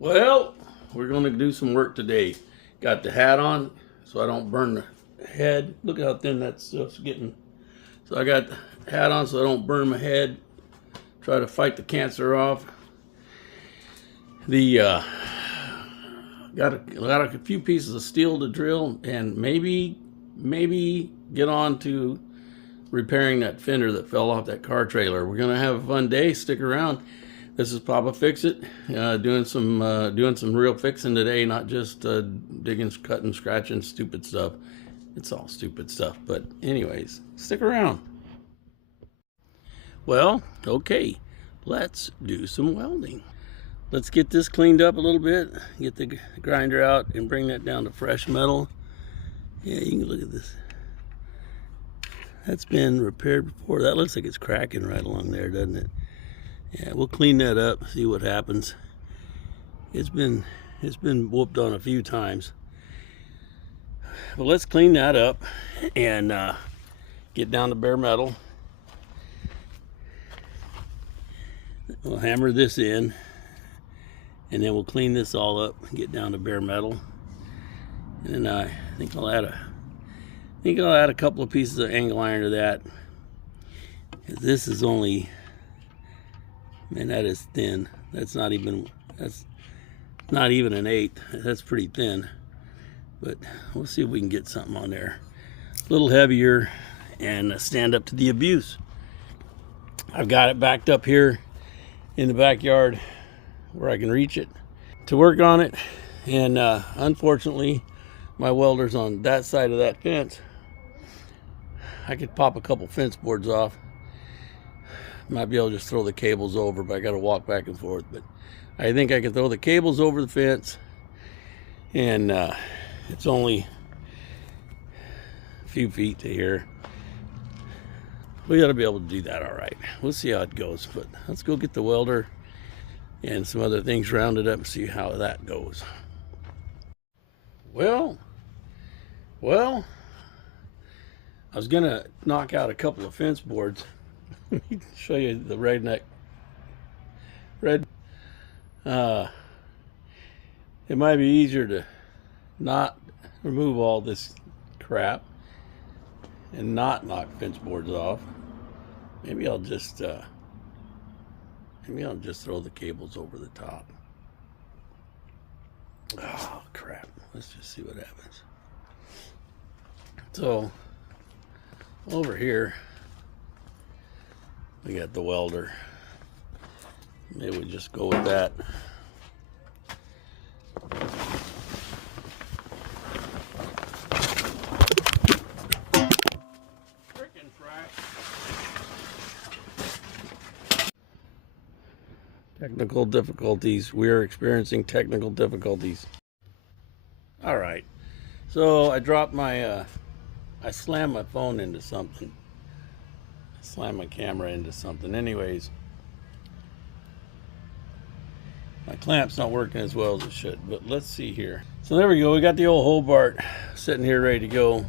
Well, we're going to do some work today. Got the hat on so I don't burn the head. Look how thin that stuff's getting. So I got the hat on so I don't burn my head. Try to fight the cancer off. Got a few pieces of steel to drill, and maybe get on to repairing that fender that fell off that car trailer. We're gonna have a fun day. Stick around. This is Papa Fix It, doing some real fixing today, not just digging, cutting, scratching, stupid stuff. It's all stupid stuff, but anyways, stick around. Well, okay, let's do some welding. Let's get this cleaned up a little bit, get the grinder out and bring that down to fresh metal. Yeah, you can look at this. That's been repaired before. That looks like it's cracking right along there, doesn't it? Yeah, we'll clean that up, see what happens. It's been whooped on a few times. But let's clean that up and get down to bare metal. We'll hammer this in, and then we'll clean this all up and get down to bare metal. And then I think I'll add a couple of pieces of angle iron to that. This is only, man, that is thin. That's not even an eighth. That's pretty thin. But we'll see if we can get something on there a little heavier and stand up to the abuse. I've got it backed up here in the backyard where I can reach it to work on it. And unfortunately, my welder's on that side of that fence. I could pop a couple fence boards off. Might be able to just throw the cables over, but I got to walk back and forth. But I think I can throw the cables over the fence, and it's only a few feet to here. We got to be able to do that all right. We'll see how it goes, but let's go get the welder and some other things rounded up and see how that goes. Well, I was gonna knock out a couple of fence boards. Let me show you the red. It might be easier to not remove all this crap and not knock fence boards off. Maybe I'll just throw the cables over the top. Oh crap, let's just see what happens. So over here we got the welder. Maybe we just go with that. Frickin' frack. Technical difficulties. We are experiencing technical difficulties. All right. So I dropped my, I slammed my phone into something. I slammed my camera into something. Anyways, my clamp's not working as well as it should, but let's see here. So there we go. We got the old Hobart sitting here ready to go.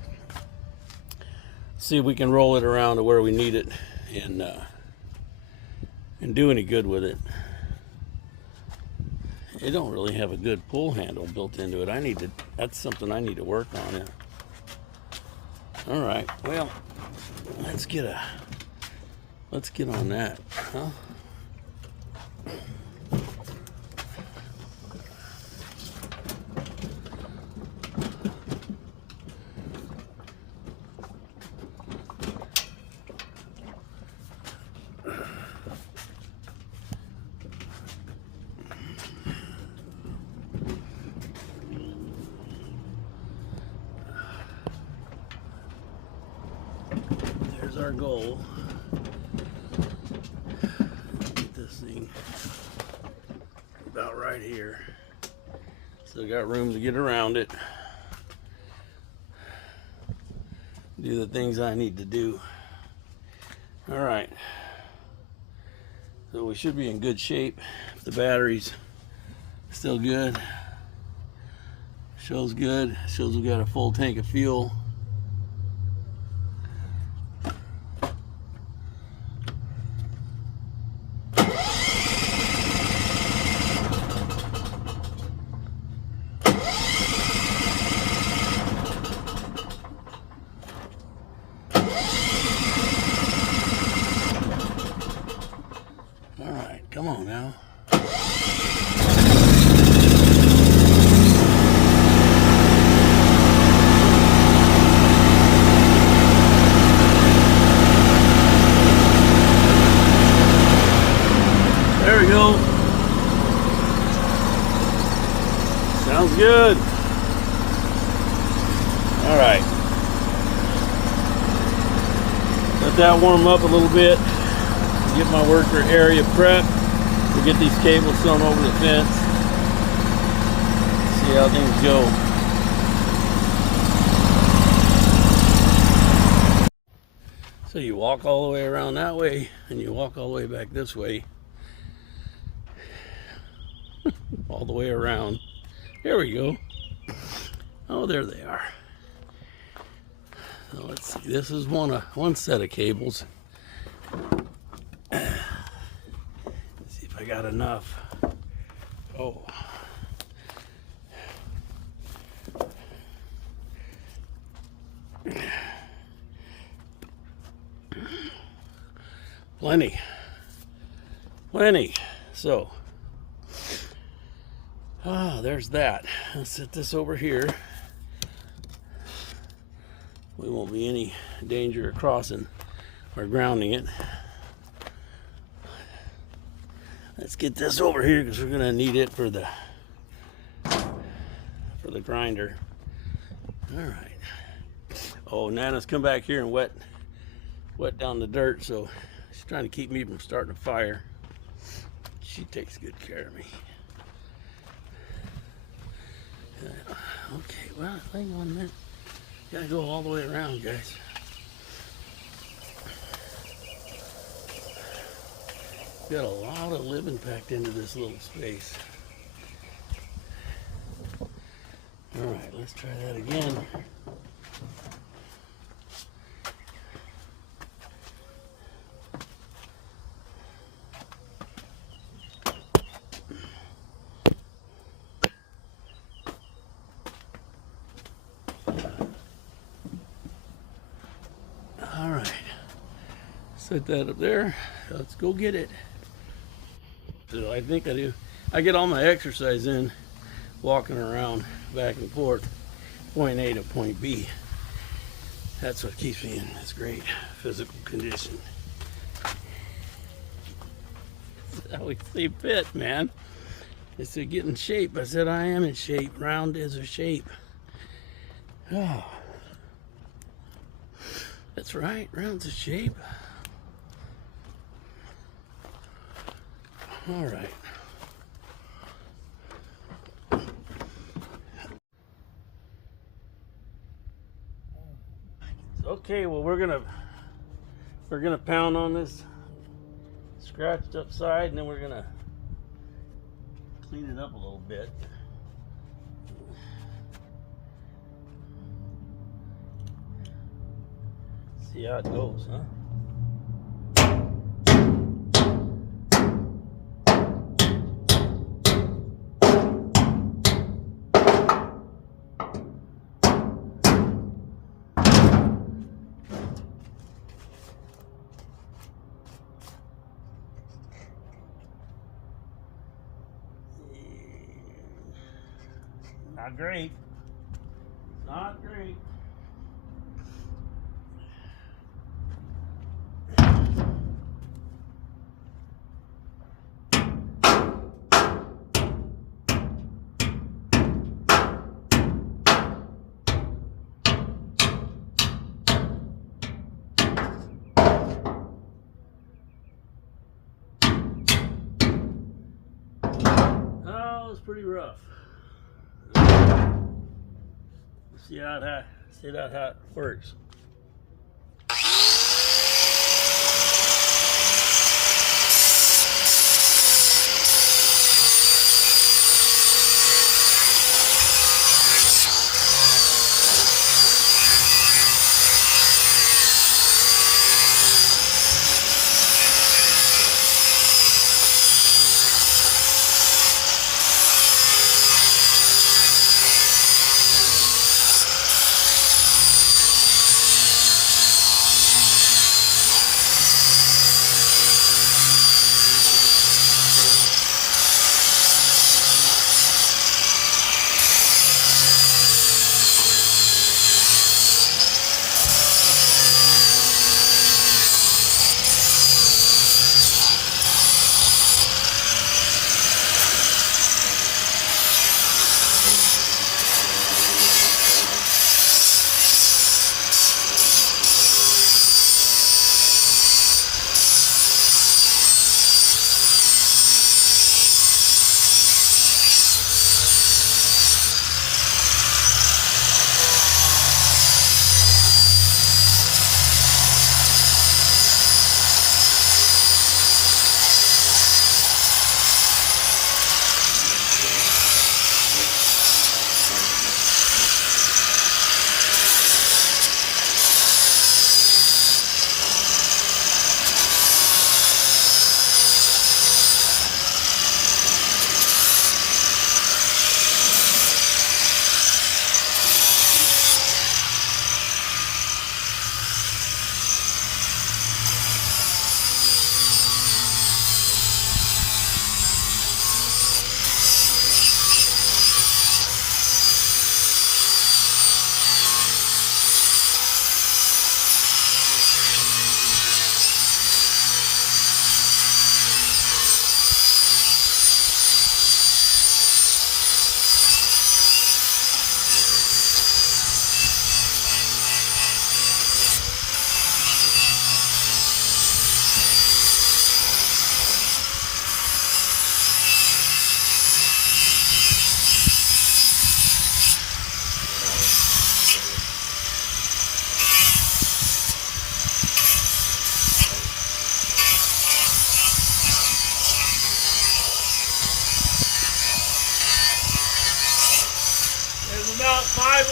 See if we can roll it around to where we need it and do any good with it. It don't really have a good pull handle built into it. That's something I need to work on it. All right, well, let's get on that, huh? There's our goal. Get this thing about right here. Still got room to get around it. Do the things I need to do. All right. So we should be in good shape. If the battery's still good. Shows good. Shows we got a full tank of fuel. Sounds good. All right. Let that warm up a little bit. Get my worker area prepped. We'll get these cables sewn over the fence. See how things go. So you walk all the way around that way, and you walk all the way back this way. All the way around. There we go. Oh, there they are. So let's see. This is one set of cables. Let's see if I got enough. Oh. Plenty. So, there's that. Let's set this over here. We won't be any danger of crossing or grounding it. Let's get this over here because we're gonna need it for the grinder. All right. Oh, Nana's come back here and wet down the dirt, so she's trying to keep me from starting a fire. She takes good care of me. Okay, well, hang on a minute. Gotta go all the way around, guys. Got a lot of living packed into this little space. All right, let's try that again. All right, set that up there. Let's go get it. So I think I do. I get all my exercise in walking around back and forth, point A to point B. That's what keeps me in this great physical condition. That's how we stay fit, man. It's to get in shape. I said I am in shape. Round is a shape. Oh. That's right, round's a shape. All right. Okay, well we're gonna pound on this scratched up side, and then we're gonna clean it up a little bit. See how it goes, huh? Not great. Not great. Oh, it's pretty rough. See how it works.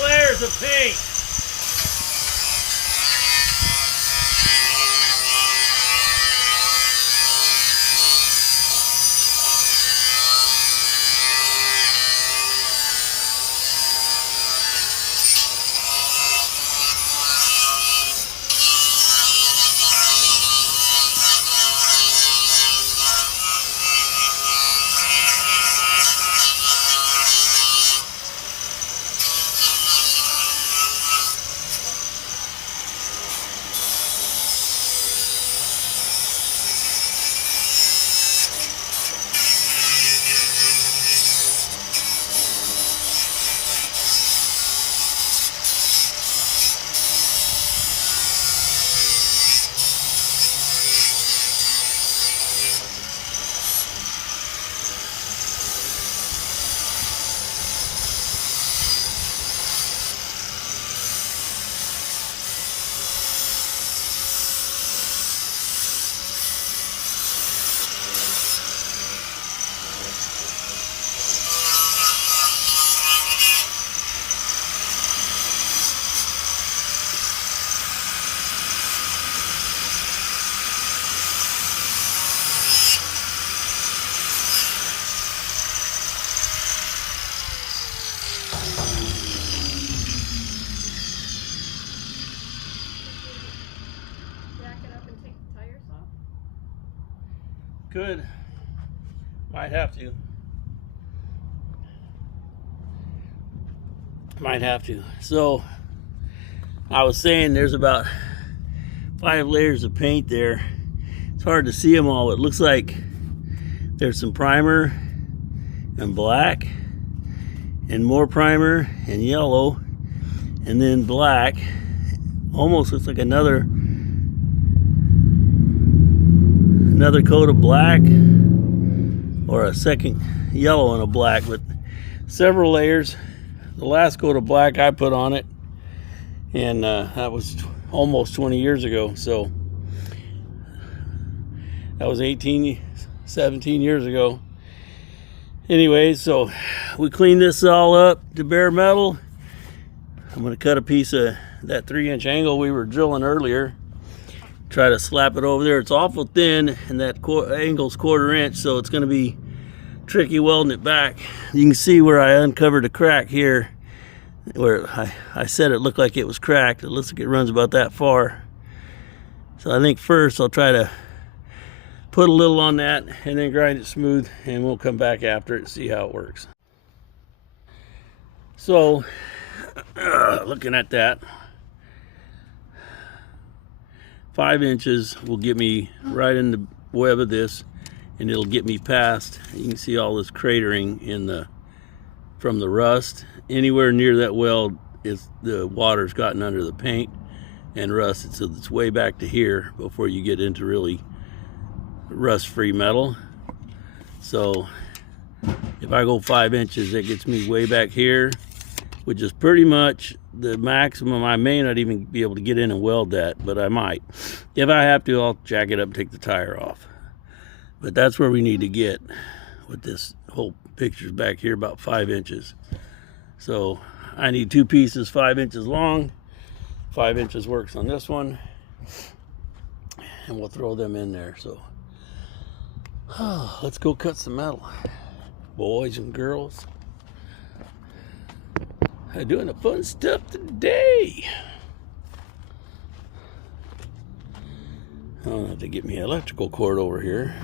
layers of paint. Could. Might have to. Might have to. So, I was saying there's about 5 layers of paint there. It's hard to see them all. It looks like there's some primer and black and more primer and yellow and then black. Almost looks like another coat of black or a second yellow and a black, but several layers. The last coat of black I put on it, and that was almost 20 years ago, so that was 17 years ago. Anyway, so we cleaned this all up to bare metal. I'm going to cut a piece of that 3-inch angle we were drilling earlier, try to slap it over there. It's awful thin, and that angle's 1/4 inch, so it's going to be tricky welding it back. You can see where I uncovered a crack here, where I said it looked like it was cracked. It looks like it runs about that far. So I think first I'll try to put a little on that and then grind it smooth, and we'll come back after it and see how it works. So looking at that, 5 inches will get me right in the web of this, and it'll get me past. You can see all this cratering from the rust. Anywhere near that weld, the water's gotten under the paint and rusted, so it's way back to here before you get into really rust-free metal. So if I go 5 inches, that gets me way back here, which is pretty much the maximum. I may not even be able to get in and weld that, but I might. If I have to, I'll jack it up and take the tire off. But that's where we need to get with this whole picture's back here, about 5 inches. So I need 2 pieces 5 inches long. 5 inches works on this one, and we'll throw them in there. So let's go cut some metal, boys and girls. I'm doing the fun stuff today. I'll have to get me an electrical cord over here.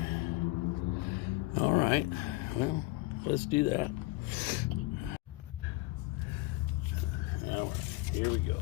All right, well, let's do that. All right, here we go.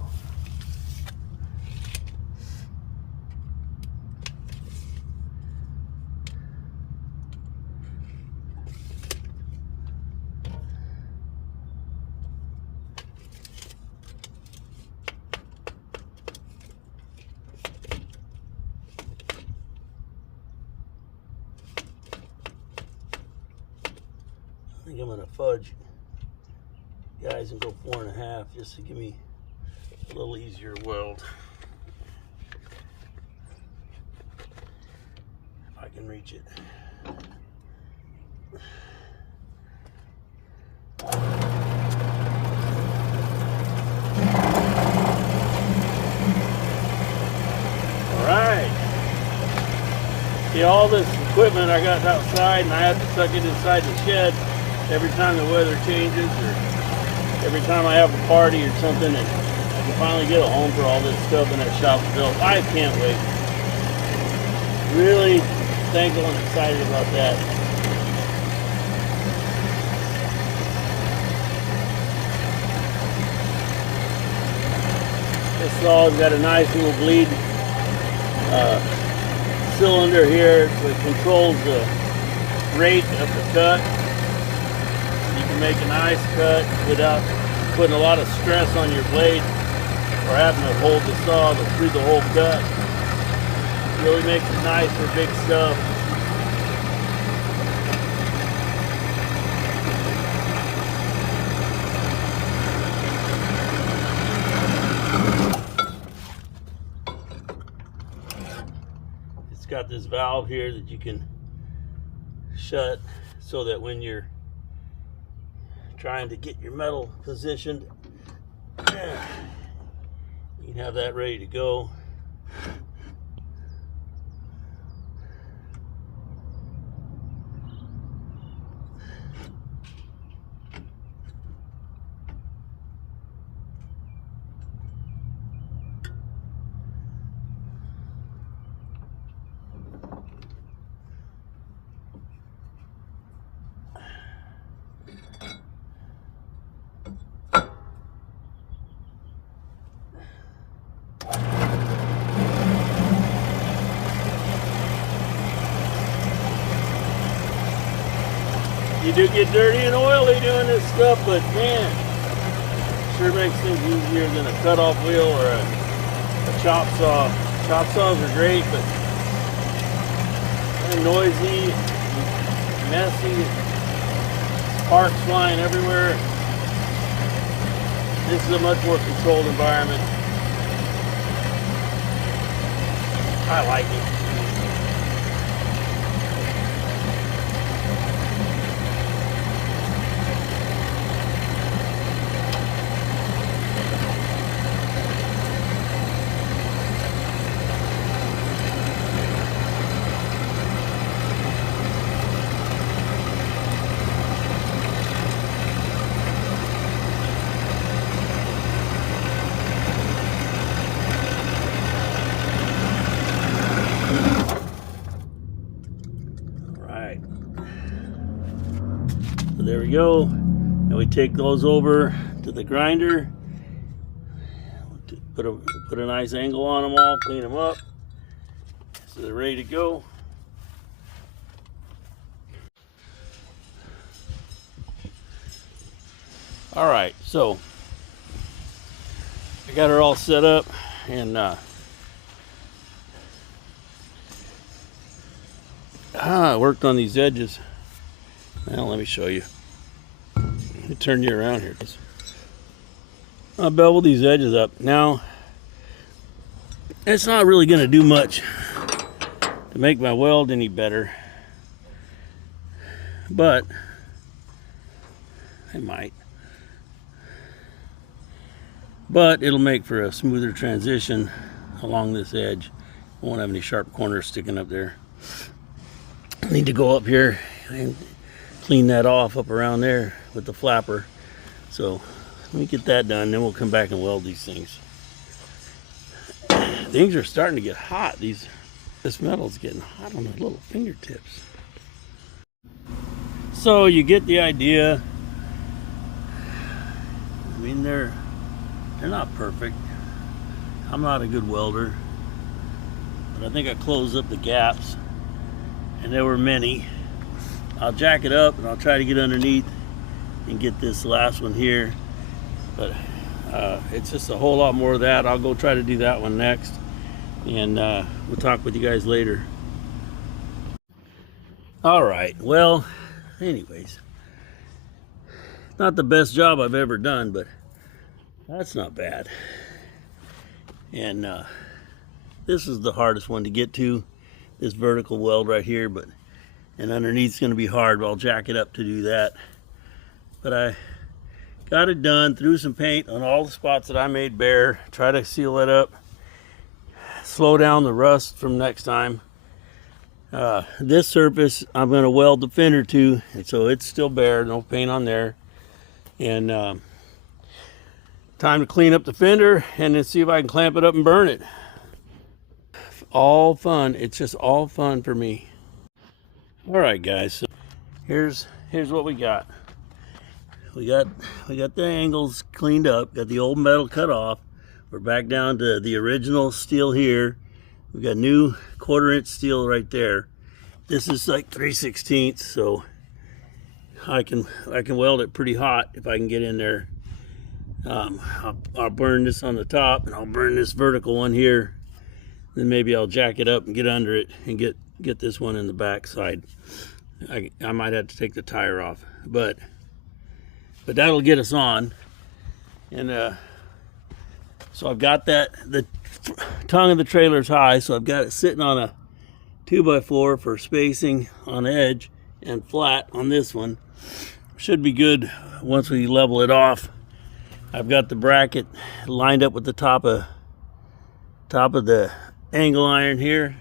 I think I'm gonna fudge, guys, and go 4.5 just to give me a little easier weld. If I can reach it. See, all this equipment I got outside, and I have to tuck it inside the shed every time the weather changes, or every time I have a party or something, and I can finally get a home for all this stuff in that shop built. I can't wait. Really thankful and excited about that. This saw's got a nice little bleed cylinder here, so it controls the rate of the cut. You can make a nice cut without putting a lot of stress on your blade or having to hold the saw through the whole cut. It really makes it nice for big stuff. Got this valve here that you can shut so that when you're trying to get your metal positioned, you can have that ready to go. You do get dirty and oily doing this stuff, but man, sure makes things easier than a cutoff wheel or a chop saw. Chop saws are great, but they're noisy, messy, sparks flying everywhere. This is a much more controlled environment. I like it. So there we go. And we take those over to the grinder. Put a nice angle on them all, clean them up, so they're ready to go. All right, so I got her all set up, and I worked on these edges. Now let me show you. Let me turn you around here. I'll bevel these edges up. Now, it's not really going to do much to make my weld any better, but it might. But it'll make for a smoother transition along this edge. I won't have any sharp corners sticking up there. I need to go up here and clean that off up around there with the flapper. So let me get that done, then we'll come back and weld these things. Things are starting to get hot. This metal's getting hot on the little fingertips. So you get the idea. I mean, they're not perfect. I'm not a good welder, but I think I closed up the gaps, and there were many. I'll jack it up and I'll try to get underneath and get this last one here, but it's just a whole lot more of that. I'll go try to do that one next, and we'll talk with you guys later. All right, well, anyways, not the best job I've ever done, but that's not bad. And this is the hardest one to get to, this vertical weld right here, and underneath is going to be hard, but I'll jack it up to do that. But I got it done, threw some paint on all the spots that I made bare, try to seal it up, slow down the rust from next time. This surface I'm going to weld the fender to, and so it's still bare, no paint on there. And time to clean up the fender and then see if I can clamp it up and burn it. All fun. It's just all fun for me. All right, guys. So here's what we got. We got the angles cleaned up. Got the old metal cut off. We're back down to the original steel here. We got new 1/4" steel right there. This is like 3/16, so I can weld it pretty hot if I can get in there. I'll burn this on the top, and I'll burn this vertical one here. Then maybe I'll jack it up and get under it and get this one in the back side. I might have to take the tire off, but that'll get us on. And so I've got that. The tongue of the trailer's high, so I've got it sitting on a 2x4 for spacing on edge, and flat on this one. Should be good once we level it off. I've got the bracket lined up with the top of the angle iron here,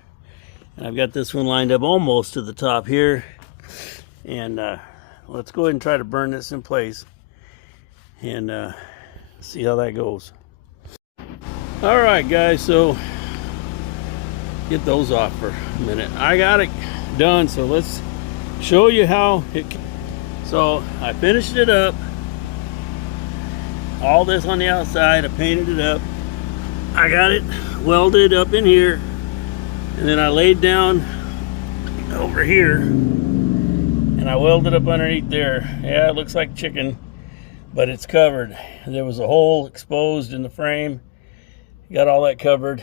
and I've got this one lined up almost to the top here. And let's go ahead and try to burn this in place and see how that goes. All right, guys, so get those off for a minute. I got it done, so let's show you how it. So I finished it up. All this on the outside, I painted it up. I got it welded up in here, and then I laid down over here and I welded up underneath there. Yeah, it looks like chicken, but it's covered. There was a hole exposed in the frame. Got all that covered.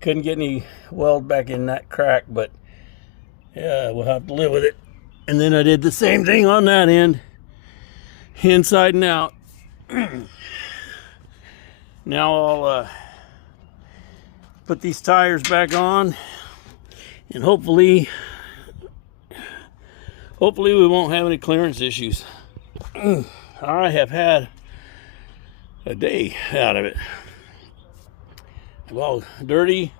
Couldn't get any weld back in that crack, but yeah, we'll have to live with it. And then I did the same thing on that end, inside and out. Now I'll put these tires back on, and hopefully we won't have any clearance issues. I have had a day out of it. Well, dirty,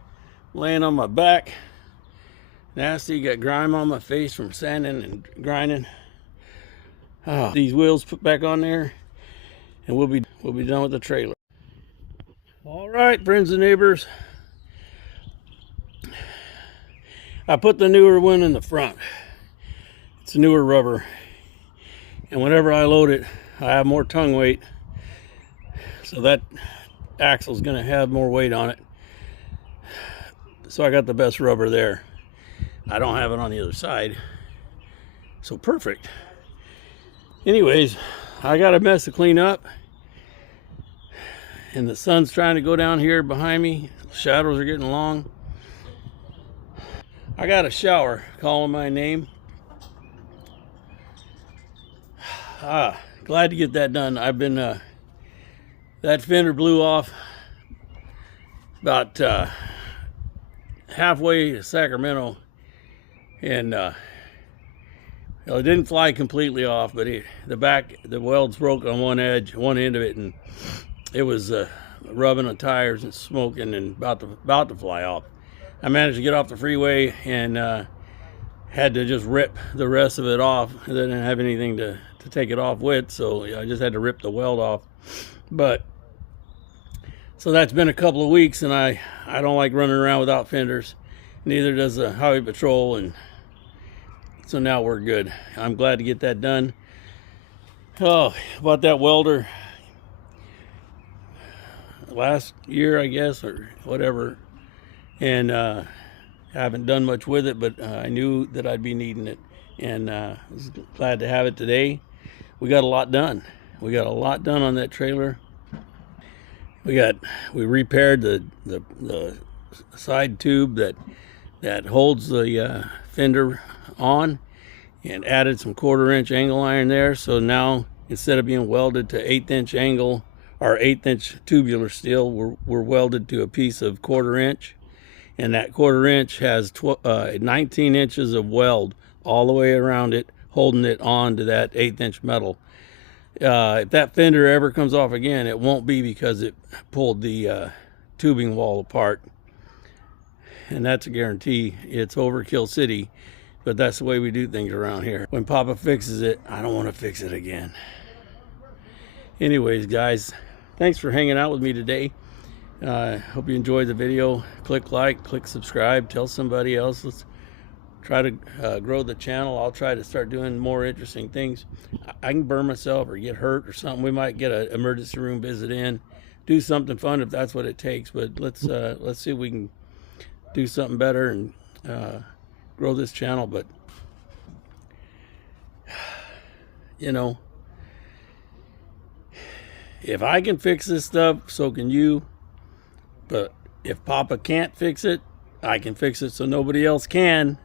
laying on my back, nasty, got grime on my face from sanding and grinding. These wheels put back on there, and we'll be done with the trailer. All right, friends and neighbors, I put the newer one in the front. It's a newer rubber, and whenever I load it, I have more tongue weight, so that axle's going to have more weight on it. So I got the best rubber there. I don't have it on the other side, so perfect. Anyways, I got a mess to clean up, and the sun's trying to go down here behind me. Shadows are getting long. I got a shower calling my name. Glad to get that done. I've been that fender blew off about halfway to Sacramento, and it didn't fly completely off, but the welds broke on one end of it, and it was rubbing on tires and smoking and about to fly off. I managed to get off the freeway and had to just rip the rest of it off. I didn't have anything to take it off with, so I just had to rip the weld off. But so that's been a couple of weeks, and I don't like running around without fenders. Neither does the highway patrol, and so now we're good. I'm glad to get that done. Oh, about that welder, last year, I guess, or whatever, and I haven't done much with it, but I knew that I'd be needing it, and I was glad to have it today. We got a lot done. We got a lot done on that trailer. We repaired the side tube that holds the fender on, and added some 1/4" angle iron there. So now, instead of being welded to 1/8" angle or 1/8" tubular steel, we're welded to a piece of 1/4", and that 1/4" has 19 inches of weld all the way around it, holding it on to that 1/8" metal. If that fender ever comes off again, it won't be because it pulled the tubing wall apart. and that's a guarantee. It's overkill city, but that's the way we do things around here. When Papa fixes it, I don't want to fix it again. Anyways, guys, thanks for hanging out with me today. Hope you enjoyed the video. Click like, click subscribe, tell somebody else. Let's try to grow the channel. I'll try to start doing more interesting things. I can burn myself or get hurt or something. We might get an emergency room visit in, do something fun if that's what it takes. But let's see if we can do something better and grow this channel. But you know, if I can fix this stuff, so can you. But if Papa can't fix it, I can fix it so nobody else can.